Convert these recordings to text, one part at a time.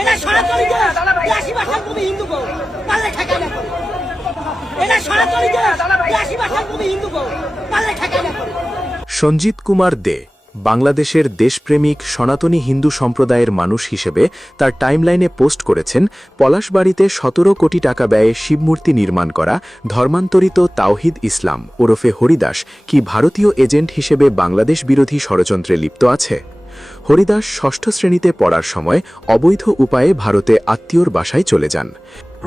এটা সনাতনী দেশ 82% ভূমি হিন্দু গো পারলে ঠেকাই না করে এটা সনাতনী দেশ 82% ভূমি হিন্দু গো পারলে ঠেকাই না করে। সঞ্জিত কুমার দে বাংলাদেশের দেশপ্রেমিক সনাতনী হিন্দু সম্প্রদায়ের মানুষ হিসেবে তার টাইমলাইনে পোস্ট করেছেন পলাশবাড়িতে ১৭ কোটি টাকা ব্যয়ে শিবমূর্তি নির্মাণ করা ধর্মান্তরিত তাওহিদ ইসলাম ওরফে হরিদাস কি ভারতীয় এজেন্ট হিসেবে বাংলাদেশ বিরোধী ষড়যন্ত্রে লিপ্ত আছে। হরিদাস ষষ্ঠ শ্রেণীতে পড়ার সময় অবৈধ উপায়ে ভারতে আত্মীয়র বাসায় চলে যান।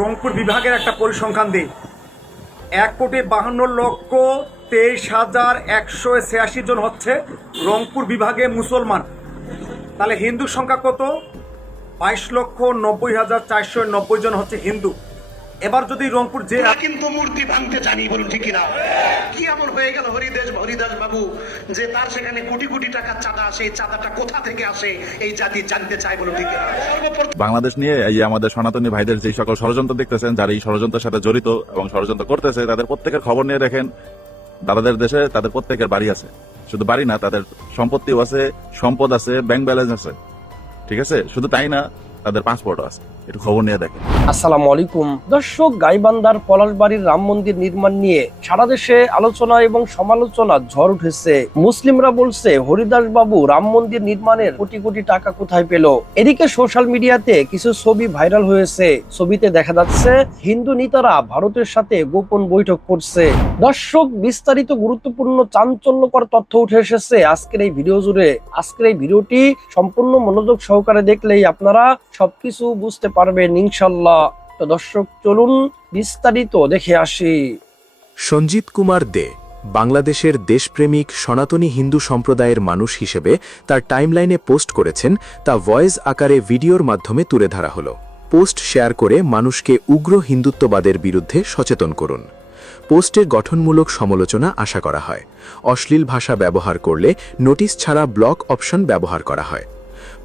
রংপুর বিভাগের একটা পরিসংখ্যান দিই, ১,৫২,২৩,১৮৬ জন হচ্ছে রংপুর বিভাগে মুসলমান। তাহলে হিন্দুর সংখ্যা কত? ২২,৯০,৪৯০ জন হচ্ছে হিন্দু। এবার যদি রংপুর যে কিন্তু মূর্তি ভাঙতে জানি, বলুন ঠিক কিনা? কি এমন হয়ে গেল হরিদাস বাবু যে তার সেখানে কোটি কোটি টাকার চাঁদা আসে, এই চাঁদাটা কোথা থেকে আসে এই জাতি জানতে চায়, বলুন ঠিক কিনা? বাংলাদেশ নিয়ে এই যে আমাদের সনাতনী ভাইদের যে সকল ষড়যন্ত্র দেখতেছেন, যারা এই ষড়যন্ত্রের সাথে জড়িত এবং ষড়যন্ত্র করতেছে, তাদের প্রত্যেকের খবর নিয়ে দেখেন। দাদাদের দেশে তাদের প্রত্যেকের বাড়ি আছে, শুধু বাড়ি না, তাদের সম্পত্তিও আছে, সম্পদ আছে, ব্যাংক ব্যালেন্স আছে, ঠিক আছে? শুধু তাই না, তাদের পাসপোর্টও আছে। একটু খবর নিয়ে দেখেন। আসসালামু আলাইকুম দর্শক, গাইবান্ধার পলাশবাড়ির রাম মন্দির নির্মাণ নিয়ে সারা দেশে আলোচনা এবং সমালোচনা ঝড় উঠেছে। মুসলিমরা বলছে হরিদাস বাবু রাম মন্দির নির্মাণের কোটি কোটি টাকা কোথায় পেল। এদিকে সোশ্যাল মিডিয়াতে কিছু ছবি ভাইরাল হয়েছে। ছবিতে দেখা যাচ্ছে হিন্দু নেতারা ভারতের সাথে গোপন বৈঠক করছে। দর্শক, বিস্তারিত গুরুত্বপূর্ণ চাঞ্চল্যকর তথ্য উঠে এসেছে আজকের এই ভিডিও জুড়ে। আজকের এই ভিডিওটি সম্পূর্ণ মনোযোগ সহকারে দেখলেই আপনারা সবকিছু বুঝতে পারবেন ইনশাল্লাহ। তো দর্শক, চলুন বিস্তারিত দেখে আসি। সঞ্জিত কুমার দে বাংলাদেশের দেশপ্রেমিক সনাতনী হিন্দু সম্প্রদায়ের মানুষ হিসেবে তার টাইমলাইনে পোস্ট করেছেন, তা ভয়েস আকারে ভিডিওর মাধ্যমে তুলে ধরা হলো। পোস্ট শেয়ার করে মানুষকে উগ্র হিন্দুত্ববাদের বিরুদ্ধে সচেতন করুন। পোস্টে গঠনমূলক সমালোচনা আশা করা হয়। অশ্লীল ভাষা ব্যবহার করলে নোটিশ ছাড়া ব্লক অপশন ব্যবহার করা হয়।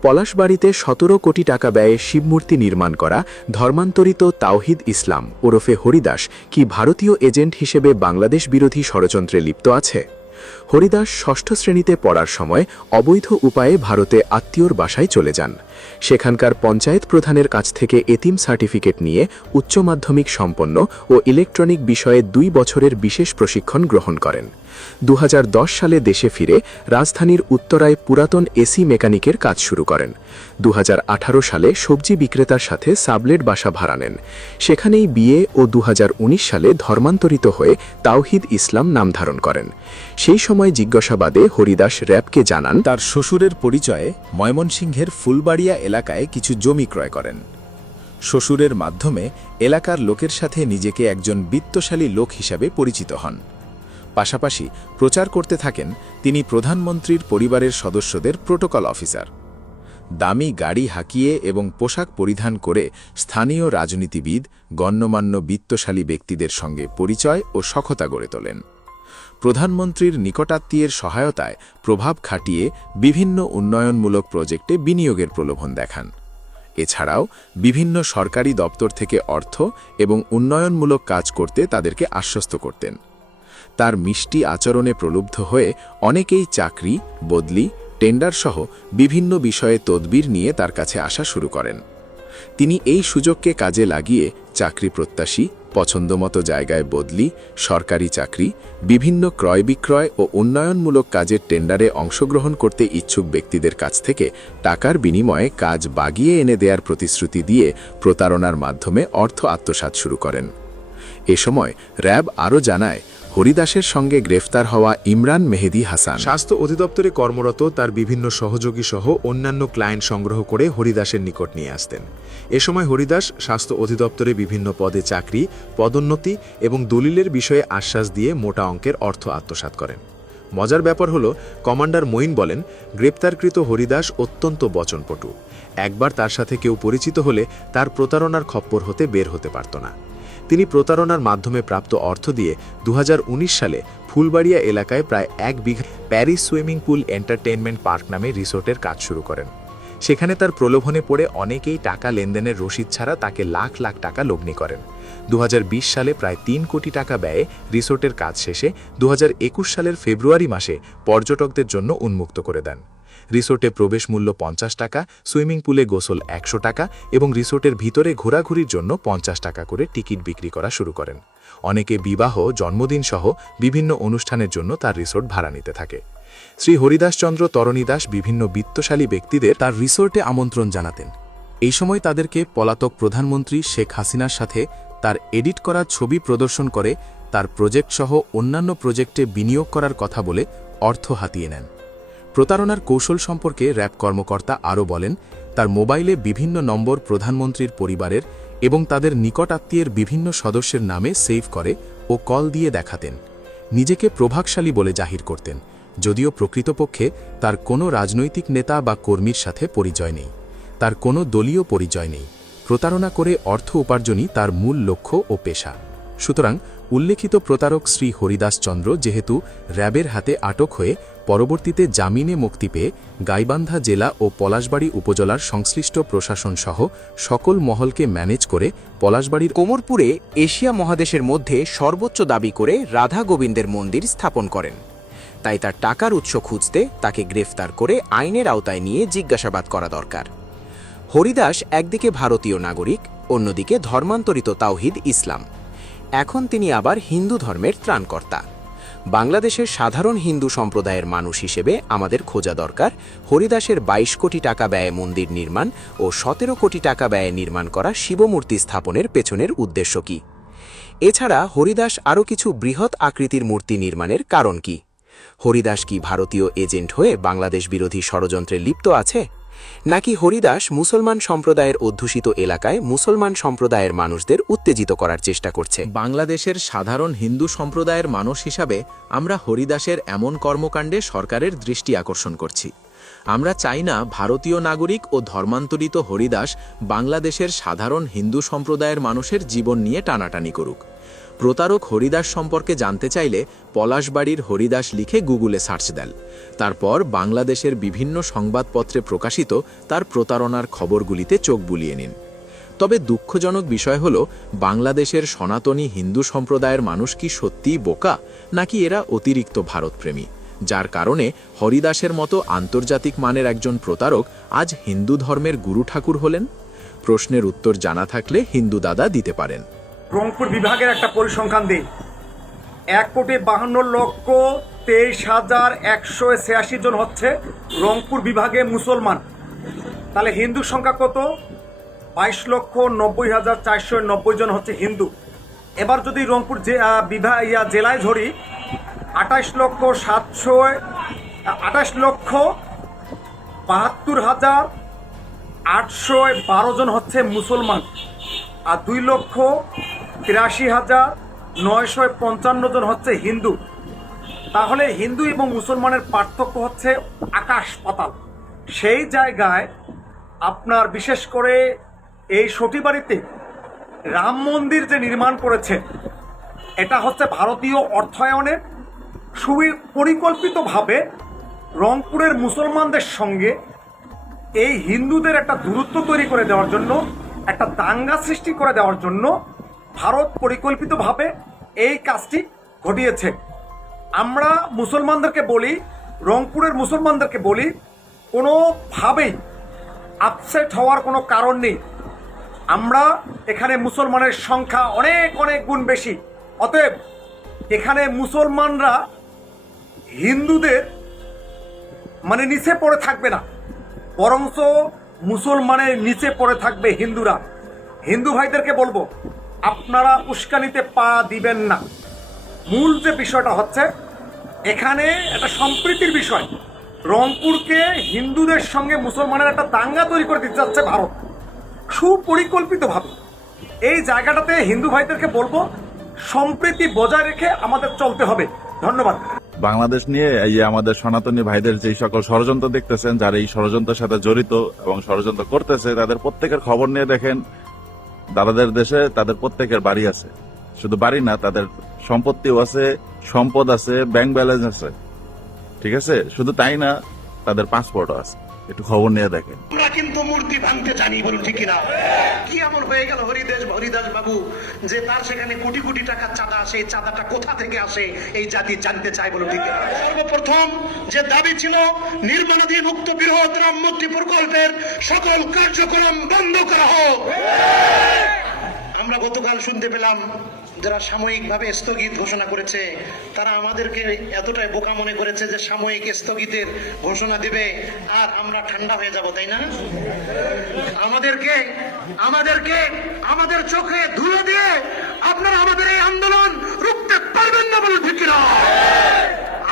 পলাশবাড়িতে ১৭ কোটি টাকা ব্যয়ে শিবমূর্তি নির্মাণ করা ধর্মান্তরিত তাওহিদ ইসলাম ওরফে হরিদাস কি ভারতীয় এজেন্ট হিসেবে বাংলাদেশ বিরোধী ষড়যন্ত্রে লিপ্ত আছে। হরিদাস ষষ্ঠ শ্রেণীতে পড়ার সময় অবৈধ উপায়ে ভারতে আত্মীয়র বাসায় চলে যান। সেখানকার পঞ্চায়েত প্রধানের কাছ থেকে এতিম সার্টিফিকেট নিয়ে উচ্চ মাধ্যমিক সম্পন্ন ও ইলেকট্রনিক বিষয়ে ২ বছরের বিশেষ প্রশিক্ষণ গ্রহণ করেন। ২০১০ সালে দেশে ফিরে রাজধানীর উত্তরায় পুরাতন এসি মেকানিকের কাজ শুরু করেন। ২০১৮ সালে সবজি বিক্রেতার সাথে সাবলেট বাসা ভাড়া নেন। সেখানেই বিয়ে ও ২০১৯ সালে ধর্মান্তরিত হয়ে তাওহিদ ইসলাম নাম ধারণ করেন। সেই সময় জিজ্ঞাসাবাদে হরিদাস র‍্যাবকে জানান, তার শ্বশুরের পরিচয়ে ময়মনসিংহের ফুলবাড়িয়া এলাকায় কিছু জমি ক্রয় করেন। শ্বশুরের মাধ্যমে এলাকার লোকের সাথে নিজেকে একজন বিত্তশালী লোক হিসাবে পরিচিত হন। পাশাপাশি প্রচার করতে থাকেন তিনি প্রধানমন্ত্রীর পরিবারের সদস্যদের প্রোটোকল অফিসার। দামি গাড়ি হাঁকিয়ে এবং পোশাক পরিধান করে স্থানীয় রাজনীতিবিদ, গণ্যমান্য বিত্তশালী ব্যক্তিদের সঙ্গে পরিচয় ও সখ্যতা গড়ে তোলেন। প্রধানমন্ত্রীর নিকটাত্মীয়ের সহায়তায় প্রভাব খাটিয়ে বিভিন্ন উন্নয়নমূলক প্রজেক্টে বিনিয়োগের প্রলোভন দেখান। এছাড়াও বিভিন্ন সরকারি দপ্তর থেকে অর্থ এবং উন্নয়নমূলক কাজ করতে তাদেরকে আশ্বস্ত করতেন। তার মিষ্টি আচরণে প্রলুব্ধ হয়ে অনেকেই চাকরি, বদলি, টেন্ডার সহ বিভিন্ন বিষয়ে তদবির নিয়ে তার কাছে আসা শুরু করেন। তিনি এই সুযোগকে কাজে লাগিয়ে চাকরি প্রত্যাশী, পছন্দমতো জায়গায় বদলি, সরকারি চাকরি, বিভিন্ন ক্রয় বিক্রয় ও উন্নয়নমূলক কাজের টেন্ডারে অংশগ্রহণ করতে ইচ্ছুক ব্যক্তিদের কাছ থেকে টাকার বিনিময়ে কাজ বাগিয়ে এনে দেওয়ার প্রতিশ্রুতি দিয়ে প্রতারণার মাধ্যমে অর্থ আত্মসাৎ শুরু করেন। এ সময় র‍্যাব আরও জানায়, হরিদাসের সঙ্গে গ্রেফতার হওয়া ইমরান মেহেদী হাসান স্বাস্থ্য অধিদপ্তরে কর্মরত তার বিভিন্ন সহযোগী সহ অন্যান্য ক্লায়েন্ট সংগ্রহ করে হরিদাসের নিকট নিয়ে আসতেন। এ সময় হরিদাস স্বাস্থ্য অধিদপ্তরে বিভিন্ন পদে চাকরি, পদোন্নতি এবং দলিলের বিষয়ে আশ্বাস দিয়ে মোটা অঙ্কের অর্থ আত্মসাৎ করেন। মজার ব্যাপার হলো, কমান্ডার মঈন বলেন, গ্রেপ্তারকৃত হরিদাস অত্যন্ত বচনপটু। একবার তার সাথে কেউ পরিচিত হলে তার প্রতারণার খপ্পর হতে বের হতে পারত না। তিনি প্রতারণার মাধ্যমে প্রাপ্ত অর্থ দিয়ে ২০১৯ সালে ফুলবাড়িয়া এলাকায় প্রায় ১ বিঘা Paris swimming pool entertainment park নামে রিসোর্টের কাজ শুরু করেন। সেখানে তার প্রলোভনে পড়ে অনেকেই টাকা লেনদেনের রসিদ ছাড়া তাকে লাখ লাখ টাকা লগ্নি করেন। ২০২০ সালে প্রায় ৩ কোটি টাকা ব্যয়ে রিসোর্টের কাজ শেষে ২০২১ সালের ফেব্রুয়ারি মাসে পর্যটকদের জন্য উন্মুক্ত করে দেন। রিসোর্টে প্রবেশ মূল্য 50 টাকা, সুইমিং পুলে গোসল 100 টাকা এবং রিসোর্টের ভিতরে ঘোরাঘুরির জন্য 50 টাকা করে টিকিট বিক্রি করা শুরু করেন। অনেকে বিবাহ, জন্মদিন সহ বিভিন্ন অনুষ্ঠানের জন্য তার রিসোর্ট ভাড়া নিতে থাকে। শ্রী হরিদাসচন্দ্র তরণী দাস বিভিন্ন বিত্তশালী ব্যক্তিদের তার রিসোর্টে আমন্ত্রণ জানাতেন। এই সময় তাদেরকে পলাতক প্রধানমন্ত্রী শেখ হাসিনার সাথে তার এডিট করা ছবি প্রদর্শন করে তার প্রজেক্ট সহ অন্যান্য প্রজেক্টে বিনিয়োগ করার কথা বলে অর্থ হাতিয়ে নেন। প্রতারণার কৌশল সম্পর্কে র্যাব কর্মকর্তা আরও বলেন, তার মোবাইলে বিভিন্ন নম্বর প্রধানমন্ত্রীর পরিবারের এবং তাদের নিকট আত্মীয়ের বিভিন্ন সদস্যের নামে সেভ করে ও কল দিয়ে দেখাতেন। নিজেকে প্রভাবশালী বলে জাহির করতেন, যদিও প্রকৃতপক্ষে তার কোনো রাজনৈতিক নেতা বা কর্মীর সাথে পরিচয় নেই, তার কোনো দলীয় পরিচয় নেই। প্রতারণা করে অর্থ উপার্জনই তার মূল লক্ষ্য ও পেশা। সুতরাং উল্লেখিত প্রতারক শ্রী হরিদাসচন্দ্র যেহেতু র্যাবের হাতে আটক হয়ে পরবর্তীতে জামিনে মুক্তি পেয়ে গাইবান্ধা জেলা ও পলাশবাড়ী উপজেলার সংশ্লিষ্ট প্রশাসন সহ সকল মহলকে ম্যানেজ করে পলাশবাড়ির কোমরপুরে এশিয়া মহাদেশের মধ্যে সর্বোচ্চ দাবি করে রাধা গোবিন্দের মন্দির স্থাপন করেন। তাই তার টাকার উৎস খুঁজতে তাকে গ্রেফতার করে আইনের আওতায় নিয়ে জিজ্ঞাসাবাদ করা দরকার। হরিদাস একদিকে ভারতীয় নাগরিক, অন্যদিকে ধর্মান্তরিত তাওহিদ ইসলাম। এখন তিনি আবার হিন্দু ধর্মের ত্রাণকর্তা। বাংলাদেশের সাধারণ হিন্দু সম্প্রদায়ের মানুষ হিসেবে আমাদের খোঁজা দরকার হরিদাসের 22 কোটি টাকা ব্যয়ে মন্দির নির্মাণ ও 17 কোটি টাকা ব্যয়ে নির্মাণ করা শিবমূর্তি স্থাপনের পেছনের উদ্দেশ্য কি। এছাড়া হরিদাস আরও কিছু বৃহৎ আকৃতির মূর্তি নির্মাণের কারণ কি? হরিদাস কি ভারতীয় এজেন্ট হয়ে বাংলাদেশ বিরোধী ষড়যন্ত্রে লিপ্ত আছে, নাকি হরিদাস মুসলমান সম্প্রদায়ের অধ্যুষিত এলাকায় মুসলমান সম্প্রদায়ের মানুষদের উত্তেজিত করার চেষ্টা করছে? বাংলাদেশের সাধারণ হিন্দু সম্প্রদায়ের মানুষ হিসাবে আমরা হরিদাসের এমন কর্মকাণ্ডে সরকারের দৃষ্টি আকর্ষণ করছি। আমরা চাই না ভারতীয় নাগরিক ও ধর্মান্তরিত হরিদাস বাংলাদেশের সাধারণ হিন্দু সম্প্রদায়ের মানুষের জীবন নিয়ে টানাটানি করুক। প্রতারক হরিদাস সম্পর্কে জানতে চাইলে পলাশবাড়ির হরিদাস লিখে গুগলে সার্চ দেন। তারপর বাংলাদেশের বিভিন্ন সংবাদপত্রে প্রকাশিত তার প্রতারণার খবরগুলিতে চোখ বুলিয়ে নিন। তবে দুঃখজনক বিষয় হল, বাংলাদেশের সনাতনী হিন্দু সম্প্রদায়ের মানুষ কি সত্যিই বোকা, নাকি এরা অতিরিক্ত ভারতপ্রেমী, যার কারণে হরিদাসের মতো আন্তর্জাতিক মানের একজন প্রতারক আজ হিন্দু ধর্মের গুরু ঠাকুর হলেন? প্রশ্নের উত্তর জানা থাকলে হিন্দু দাদা দিতে পারেন। রংপুর বিভাগের একটা পরিসংখ্যান দিই। 1,52,23,186 জন হচ্ছে রংপুর বিভাগে মুসলমান। তাহলে হিন্দুর সংখ্যা কত? 22,90,490 জন হচ্ছে হিন্দু। এবার যদি রংপুর জেলায় ধরি, 28,72,812 জন হচ্ছে মুসলমান, আর 2,83,955 জন হচ্ছে হিন্দু। তাহলে হিন্দু এবং মুসলমানের পার্থক্য হচ্ছে আকাশ পাতাল। সেই জায়গায় আপনার বিশেষ করে এই সটিবাড়িতে রাম মন্দির যে নির্মাণ করেছে, এটা হচ্ছে ভারতীয় অর্থায়নে সুপরিকল্পিতভাবে রংপুরের মুসলমানদের সঙ্গে এই হিন্দুদের একটা দূরত্ব তৈরি করে দেওয়ার জন্য, একটা দাঙ্গা সৃষ্টি করে দেওয়ার জন্য ভারত পরিকল্পিতভাবে এই কাজটি ঘটিয়েছে। আমরা মুসলমানদেরকে বলি, রংপুরের মুসলমানদেরকে বলি, কোনোভাবেই আপসেট হওয়ার কোনো কারণ নেই। আমরা এখানে মুসলমানের সংখ্যা অনেক অনেক গুণ বেশি। অতএব এখানে মুসলমানরা হিন্দুদের নিচে পড়ে থাকবে না, বরঞ্চ মুসলমানের নিচে পড়ে থাকবে হিন্দুরা। হিন্দু ভাইদেরকে বলবো, আপনারা উস্কানিতে পা দিবেন না। মূল যে বিষয়টা হচ্ছে, এখানে একটা সম্প্রীতির বিষয়। রংপুরকে হিন্দুদের সঙ্গে মুসলমানের একটা দাঙ্গা তৈরি করে দিতে যাচ্ছে ভারত সুপরিকল্পিতভাবে। এই জায়গাটাতে হিন্দু ভাইদেরকে বলবো, সম্প্রীতি বজায় রেখে আমাদের চলতে হবে। ধন্যবাদ। বাংলাদেশ নিয়ে এই যে আমাদের সনাতনী ভাইদের যেই সকল ষড়যন্ত্র দেখতেছেন, যারা এই ষড়যন্ত্রের সাথে জড়িত এবং ষড়যন্ত্র করতেছে, তাদের প্রত্যেকের খবর নিয়ে দেখেন। দাদাদের দেশে তাদের প্রত্যেকের বাড়ি আছে, শুধু বাড়ি না, তাদের সম্পত্তিও আছে, সম্পদ আছে, ব্যাংক ব্যালেন্স আছে। ঠিক আছে, শুধু তাই না, তাদের পাসপোর্টও আছে। একটু খবর নিয়ে দেখেন। আমরা কিন্তু মূর্তি ভাঙতে জানি, বলুন ঠিক কিনা? কি এমন হয়ে গেল হরিদাস বাবু যে তার সেখানে কোটি কোটি টাকার চাঁদা আসে, এই চাঁদাটা কোথা থেকে আসে এই জাতি জানতে চায়, বলুন ঠিক কিনা? সর্বপ্রথম যে দাবি ছিল নির্মাণাধীন উক্ত বৃহৎ রাম মন্দির প্রকল্পের সকল কার্যক্রম বন্ধ করা হোক। আমরা গতকাল শুনতে পেলাম যারা সাময়িকভাবে স্থগিত ঘোষণা করেছে তারা আমাদেরকে এতটাই বোকা মনে করেছে যে সাময়িক স্থগিতের ঘোষণা দিবে আর আমরা ঠান্ডা হয়ে যাব, তাই না? আমাদের চোখে ধুলো দিয়ে আপনারা আমাদের এই আন্দোলন রুখতে পারবেন না, বলুন ঠিক কিনা?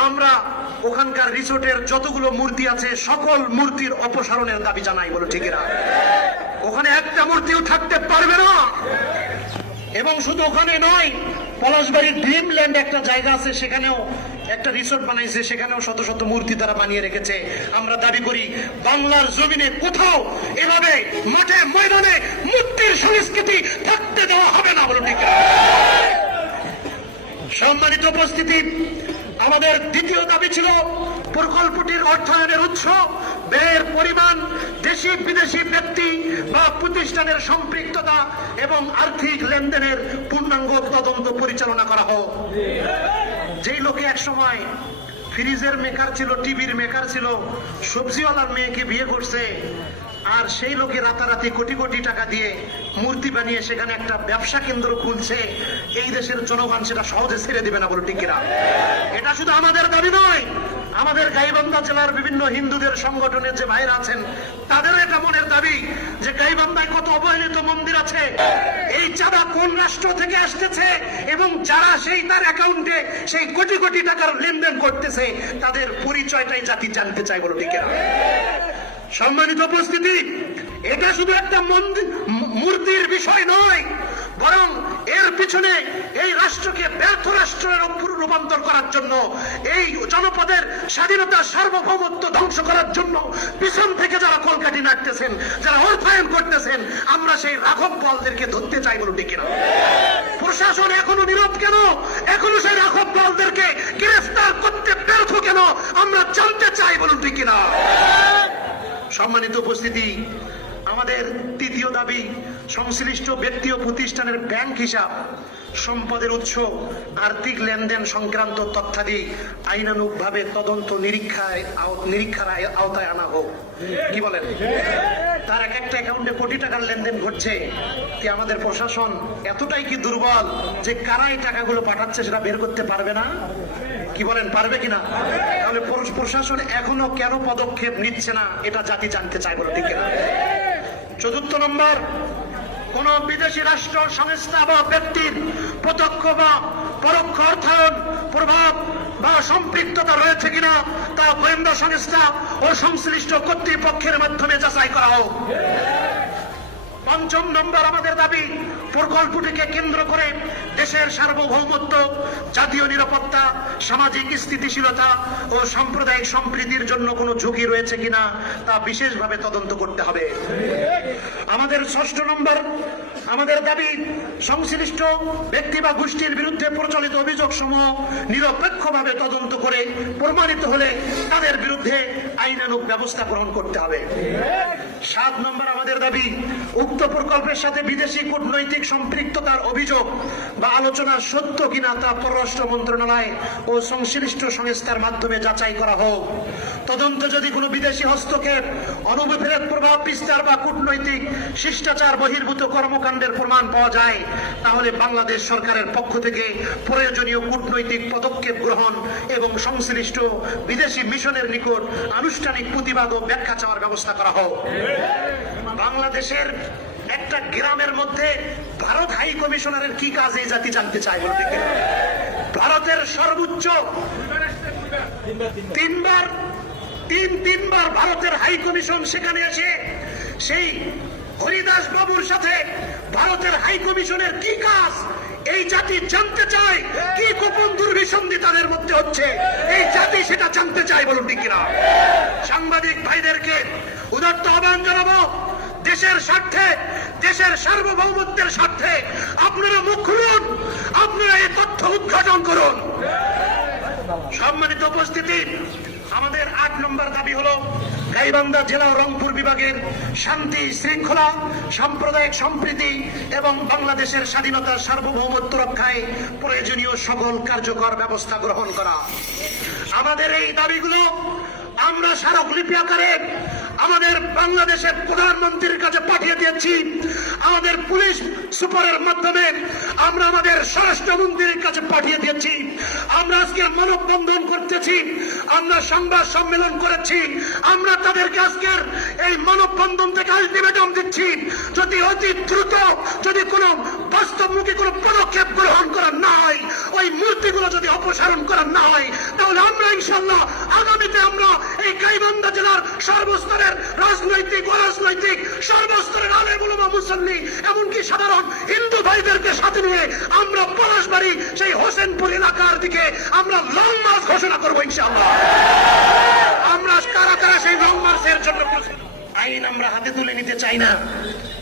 আমরা ওখানকার রিসোর্টের যতগুলো মূর্তি আছে সকল মূর্তির অপসারণের দাবি জানাই, বলুন ঠিক কিনা? ওখানে একটা মূর্তিও থাকতে পারবে না। এবং শুধু ওখানে নয়, পলাশবাড়ির ড্রিমল্যান্ড একটা জায়গা আছে, সেখানেও একটা রিসোর্ট বানাইছে, সেখানেও শত শত মূর্তি তারা বানিয়ে রেখেছে। আমরা দাবি করি বাংলার জমিনে কোথাও এভাবে মাঠে ময়দানে মূর্তির সংস্কৃতি থাকতে দেওয়া হবে না, বলুন ঠিক কিনা? সম্মানিত উপস্থিতি, আমাদের দ্বিতীয় দাবি ছিল প্রকল্পটির অর্থায়নের উৎস, ব্যয়ের পরিমাণ, দেশি বিদেশি ব্যক্তি বা প্রতিষ্ঠানের সম্পৃক্ততা এবং আর্থিক লেনদেনের পূর্ণাঙ্গ তদন্ত পরিচালনা করা হোক। যেই লোকে এক সময় ফ্রিজের মেকার ছিল, টিভির মেকার ছিল, সবজিওয়ালার মেয়েকে বিয়ে করছে, আর সেই লোকে রাতারাতি কোটি কোটি টাকা দিয়ে মূর্তি বানিয়ে সেখানে একটা ব্যবসা কেন্দ্র খুলছে, এই দেশের জনগণ সেটা সহজে ছেড়ে দিবে না, বলুন ঠিক কিনা? এটা শুধু আমাদের দাবি নয়, আমাদের গাইবান্ধা জেলার বিভিন্ন হিন্দুদের সংগঠনের যে ভাইরা আছেন তাদেরও এটা মনের দাবি যে গাইবান্ধায় কত অবহেলিত মন্দির আছে, এই চাঁদা কোন রাষ্ট্র থেকে আসতেছে এবং যারা সেই তার অ্যাকাউন্টে সেই কোটি কোটি টাকার লেনদেন করতেছে তাদের পরিচয়টাই জাতি জানতে চায়, বলুন ঠিক কিনা? সম্মানিত উপস্থিতি, এটা শুধু একটা মূর্তির বিষয় নয়, বরং এর পিছনে এই রাষ্ট্রকে ব্যর্থ রাষ্ট্রের রূপান্তর করার জন্য, এই জনপদের স্বাধীনতা সার্বভৌমত্ব ধ্বংস করার জন্য পিছন থেকে যারা কলকাঠি নাড়তেছেন, যারা অর্থায়ন করতেছেন, আমরা সেই রাঘব বলদেরকে ধরতে চাই, বলুন ঠিক কিনা? প্রশাসন এখনো নীরব কেন? এখনো সেই রাঘব বলদেরকে গ্রেফতার করতে ব্যর্থ কেন? আমরা জানতে চাই, বলুন ঠিক কিনা? সম্মানিত উপস্থিতি, আমাদের তৃতীয় দাবি সংশ্লিষ্ট ব্যক্তি ও প্রতিষ্ঠানের ব্যাংক হিসাব, সম্পদের উৎস, আর্থিক লেনদেন সংক্রান্ত তথ্যাদি আইনানুগভাবে তদন্ত নিরীক্ষার আওতায় আনা হোক। কি বলেন? তার এক একটা অ্যাকাউন্টে কোটি টাকার লেনদেন ঘটছে, কি আমাদের প্রশাসন এতটাই কি দুর্বল যে কারা এই টাকাগুলো পাঠাচ্ছে সেটা বের করতে পারবে না? কি বলেন, পারবে কিনা? তাহলে প্রশাসন এখনো কেন পদক্ষেপ নিচ্ছে না এটা জাতি জানতে চায়, বলে ঠিক কিনা? চতুর্থ নম্বর, কোন বিদেশি রাষ্ট্র, সংস্থা বা ব্যক্তির প্রত্যক্ষ বা পরোক্ষ অর্থায়ন, প্রভাব বা সম্পৃক্ততা রয়েছে কিনা তা গোয়েন্দা সংস্থা ও সংশ্লিষ্ট কর্তৃপক্ষের মাধ্যমে যাচাই করা হোক। পঞ্চম নম্বর, আমাদের দাবি প্রকল্পটিকে কেন্দ্র করে দেশের সার্বভৌমত্ব, জাতীয় নিরাপত্তা, সামাজিক স্থিতিশীলতা ও সাম্প্রদায়িক সম্প্রীতির জন্য কোনো ঝুঁকি রয়েছে কিনা তা বিশেষভাবে তদন্ত করতে হবে। আমাদের ষষ্ঠ নম্বর, আমাদের দাবি সংশ্লিষ্ট ব্যক্তি বা গোষ্ঠীর বিরুদ্ধে প্রচলিত অভিযোগ সমূহ নিরপেক্ষভাবে তদন্ত করে প্রমাণিত হলে তাদের বিরুদ্ধে আইনানুগ ব্যবস্থা গ্রহণ করতে হবে। 7 নম্বর, আমাদের দাবি উক্ত প্রকল্পের সাথে বিদেশি কূটনৈতিক সম্পৃক্ততার অভিযোগ বা আলোচনা সত্য কিনা তা পররাষ্ট্র মন্ত্রণালয় ও সংশ্লিষ্ট সংস্থার মাধ্যমে যাচাই করা হোক। তদন্ত যদি কোনো বিদেশি হস্তক্ষেপ, অনুপ্রেরক প্রভাব বিস্তার বা কূটনৈতিক শিষ্টাচার বহির্ভূত কর্মকাণ্ডের প্রমাণ পাওয়া যায় তাহলে বাংলাদেশ সরকারের পক্ষ থেকে প্রয়োজনীয় কূটনৈতিক পদক্ষেপ গ্রহণ এবং সংশ্লিষ্ট বিদেশি মিশনের নিকট আনুষ্ঠানিক প্রতিবাদ ও ব্যাখ্যা চাওয়ার ব্যবস্থা করা হোক। বাংলাদেশের একটা গ্রামের মধ্যে ভারত হাই কমিশনারের কি কাজ এই জাতি জানতে চায়, বলতে গেলে ভারতের সর্বোচ্চ তিনবার ভারতের হাই কমিশন সেখানে এসে সেই হরিদাস বাবুর সাথে ভারতের হাই কমিশনের কি কাজ এই জাতি জানতে চায়। কি গোপন দুর্বিসন্ধি তাদের মধ্যে হচ্ছে এই জাতি সেটা জানতে চায়, বলুন ঠিক কিনা? সাংবাদিক ভাইদেরকে উদাত্ত আহ্বান জানাবো, দেশের স্বার্থে, দেশের সার্বভৌমত্বের স্বার্থে আপনারা মুখ খুলুন, আপনারা এই তথ্য উদ্ঘাটন করুন। সম্মানিত উপস্থিতি, আমাদের 8 নম্বর দাবি হলো গাইবান্ধা জেলা ও রংপুর বিভাগের শান্তি শৃঙ্খলা সাম্প্রদায়িক সম্প্রীতি এবং বাংলাদেশের স্বাধীনতা সার্বভৌমত্ব রক্ষায় প্রয়োজনীয় সকল কার্যকর ব্যবস্থা গ্রহণ করা। আমাদের এই দাবিগুলো আমরা স্মারকলিপি আকারে আমাদের বাংলাদেশের প্রধানমন্ত্রীর কাছে পাঠিয়ে দিয়েছি। আমাদের পুলিশ সুপারের মাধ্যমে আমরা আমাদের স্বরাষ্ট্রমন্ত্রীর কাছে পাঠিয়ে দিয়েছি। আমরা আজকে মানববন্ধন করতেছি, আমরা সংবাদ সম্মেলন করেছি। আমরা তাদেরকে আজকের এই মানববন্ধন থেকে আলটিমেটাম দিচ্ছি, যদি অতি দ্রুত যদি কোনো বাস্তবমুখী কোনো পদক্ষেপ গ্রহণ করা না হয়, ওই মূর্তিগুলো যদি অপসারণ করা না হয়, তাহলে আমরা ইনশাল্লাহ আগামীতে আমরা এই গাইবান্ধা জেলার সর্বস্তরের রাজনৈতিক অরাজনৈতিক সর্বস্তরের আলেম উলামা মুসল্লি এমনকি সাধারণ হিন্দু ভাইদেরকে সাথে নিয়ে আমরা পলাশবাড়ি সেই হোসেনপুর এলাকার দিকে আমরা লং মার্চ ঘোষণা করবো ইনশাআল্লাহ। আমরা কারা কারা সেই লং মার্চের জন্য আইন আমরা হাতে তুলে নিতে চাই না,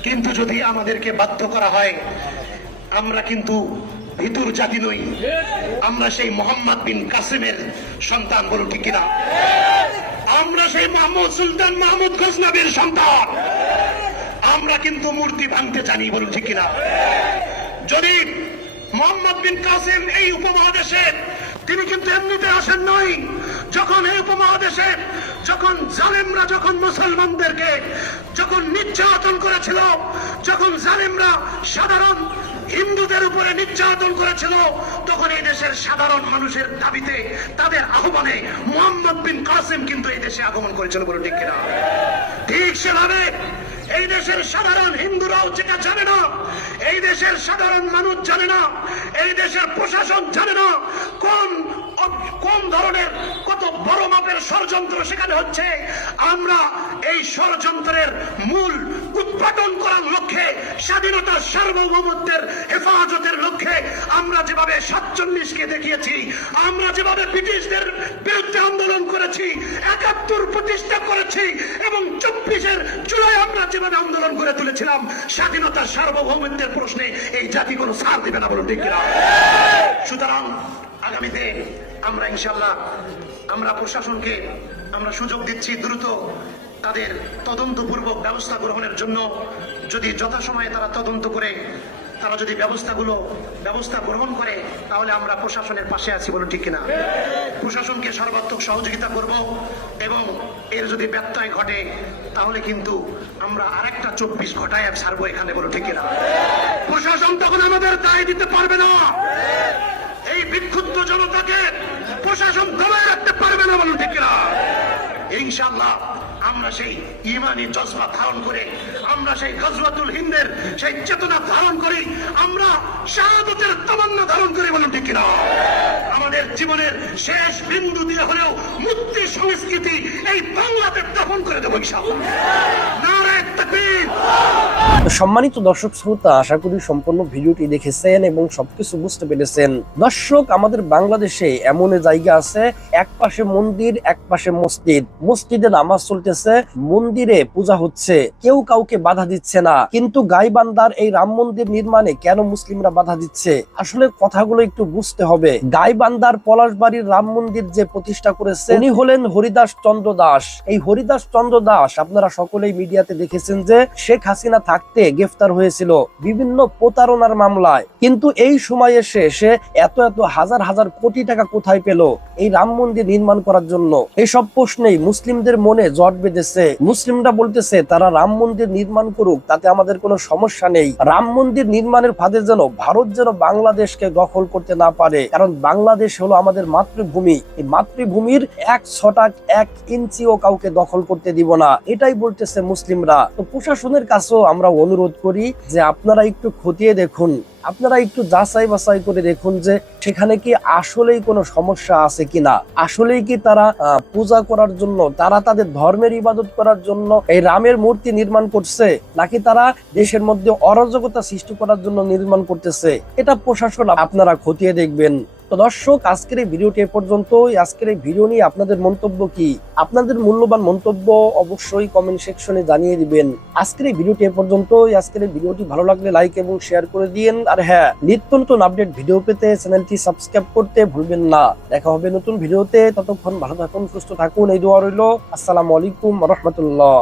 কিন্তু যদি আমাদেরকে বাধ্য করা হয়, আমরা কিন্তু ভিতুর জাতি নই, আমরা সেই মোহাম্মদ বিন কাসিমের সন্তান, বলুন ঠিক কিনা? আমরা সেই মোহাম্মদ সুলতান মাহমুদ গজনবীর সন্তান। আমরা কিন্তু মূর্তি ভাঙতে জানি, বলুন ঠিক কিনা? যদি মোহাম্মদ বিন কাসিম এই উপমহাদেশে, তিনি কিন্তু এমনিতে আসেন নাই। যখন এই উপমহাদেশে যখন জালেমরা যখন মুসলমানদেরকে যখন নির্যাতন করেছিল, যখন জালেমরা সাধারণ হিন্দুদের উপরে নির্যাতন করেছিল, তখন এই দেশের সাধারণ মানুষের দাবিতে তাদের আহ্বানে মোহাম্মদ বিন কাসিম কিন্তু এই দেশে আগমন করেছিল, বলুন ঠিক কিনা? ঠিক সেভাবে এই দেশের সাধারণ হিন্দুরাও যেটা জানে না, এই দেশের সাধারণ মানুষ জানে না, এই দেশের প্রশাসন জানে না কোন ধরনের কত বড় মাপের ষড়যন্ত্র সেখানে হচ্ছে। আমরা এই ষড়যন্ত্রের মূল উৎপাদন করার লক্ষ্যে, স্বাধীনতার সার্বভৌমত্বের হেফাজতের লক্ষ্যে আমরা যেভাবে 47কে দেখিয়েছি, আমরা যেভাবে ব্রিটিশদের বিরুদ্ধে আন্দোলন করেছি, 71 প্রতিষ্ঠা করেছি এবং 24 জুলাই আমরা যেভাবে আন্দোলন করে তুলেছিলাম, স্বাধীনতার সার্বভৌমত্বের প্রশ্নে এই জাতি কোনো ছাড় দিবে না, বলুন ঠিক কিনা? সুতরাং আগামীতে আমরা ইনশাল্লাহ আমরা প্রশাসনকে আমরা সুযোগ দিচ্ছি দ্রুত তাদের তদন্তপূর্বক ব্যবস্থা গ্রহণের জন্য। যদি যথাসময়ে তারা তদন্ত করে তারা যদি ব্যবস্থা গ্রহণ করে, তাহলে আমরা প্রশাসনের পাশে আছি, বলুন ঠিক কিনা? প্রশাসনকে সর্বাত্মক সহযোগিতা করব এবং এর যদি ব্যত্যয় ঘটে তাহলে কিন্তু আমরা আরেকটা 24 ঘটায় ছাড়বো এখানে, বলুন ঠিক কিনা? প্রশাসন তখন আমাদের দায় দিতে পারবে না। এই বিক্ষুব্ধ জনতাকে প্রশাসন দমায় রাখতে পারবে না, বলুন ঠিক কিনা? ইনশাআল্লাহ আমরা সেই ইমানি জজবা ধারণ করে, আমরা সেই গজওয়াতুল হিন্দের সেই চেতনা ধারণ করি, আমরা শাহাদাতের তামান্না ধারণ করি, বলুন ঠিক কিনা? আমাদের জীবনের শেষ বিন্দু দিয়ে হলেও মুক্তি সংস্কৃতি এই বাংলাতে দাফন করে দেবো ইনশাআল্লাহ। নারায়ে তাকবীর। সম্মানিত দর্শক শ্রোতা, আশা করি সম্পূর্ণ ভিডিওটি দেখেছেন এবং সবকিছু বুঝতে পেরেছেন। দর্শক, আমাদের বাংলাদেশে এমন জায়গা আছে, এক পাশে মন্দির, এক পাশে মসজিদ। মসজিদে নামাজ চলতেছে, মন্দিরে পূজা হচ্ছে, কেউ কাউকে বাধা দিচ্ছে না। কিন্তু গাইবান্ধার এই রাম মন্দির নির্মাণে কেন মুসলিমরা বাধা দিচ্ছে? আসলে কথাগুলো একটু বুঝতে হবে। গাইবান্ধার পলাশবাড়ির রাম মন্দির যে প্রতিষ্ঠা করেছে, উনি হলেন হরিদাস চন্দ্র দাস। এই হরিদাস চন্দ্র দাস আপনারা সকলেই মিডিয়াতে দেখেছেন যে শেখ হাসিনা থাকতে গ্রেফতার হয়েছিল বিভিন্ন প্রতারণার মামলায়। কিন্তু এই সময় এসে সে এত হাজার হাজার কোটি টাকা কোথায় পেল এই রাম মন্দির নির্মাণ করার জন্য? এইসব প্রশ্নেই মুসলিমদের মনে জট বেঁধেছে। মুসলিমরা বলতেছে তারা রাম মন্দির নির্মাণ করুক, তাতে আমাদের কোনো সমস্যা নেই। রাম মন্দির নির্মাণের ফাঁদে যেন ভারত যেন বাংলাদেশকে দখল করতে না পারে, কারণ বাংলাদেশ হলো আমাদের মাতৃভূমি। এই মাতৃভূমির 1 ছটাক 1 ইঞ্চিও কাউকে দখল করতে দিব না, এটাই বলতেছে মুসলিমরা। তো প্রশাসনের কাছেও আমরা অনুরোধ করি যে আপনারা একটু খতিয়ে দেখুন, আপনারা একটু যাচাই বাছাই করে দেখুন যে সেখানে কি আসলেই কোনো সমস্যা আছে কিনা, আসলেই কি তারা পূজা করার জন্য, তারা তাদের ধর্মের ইবাদত করার জন্য এই রামের মূর্তি নির্মাণ করছে, নাকি তারা দেশের মধ্যে অরাজকতা সৃষ্টি করার জন্য নির্মাণ করতেছে। এটা প্রশাসন আপনারা খতিয়ে দেখবেন। তো দর্শক, আজকের এই ভিডিওটি এ পর্যন্তই। আজকের এই ভিডিও নিয়ে আপনাদের মন্তব্য কি? আপনাদের মূল্যবান মন্তব্য অবশ্যই কমেন্ট সেকশনে জানিয়ে দিবেন। আজকের এই ভিডিওটি এ পর্যন্তই। আজকের এই ভিডিওটি ভালো লাগলে লাইক এবং শেয়ার করে দিন। আর হ্যাঁ, নিত্য নতুন আপডেট ভিডিও পেতে চ্যানেলটি সাবস্ক্রাইব করতে ভুলবেন না। দেখা হবে নতুন ভিডিওতে। ততক্ষণ ভালো থাকুন, সুস্থ থাকুন, এই দোয়া রইল। আসসালামু আলাইকুম ওয়া রাহমাতুল্লাহ।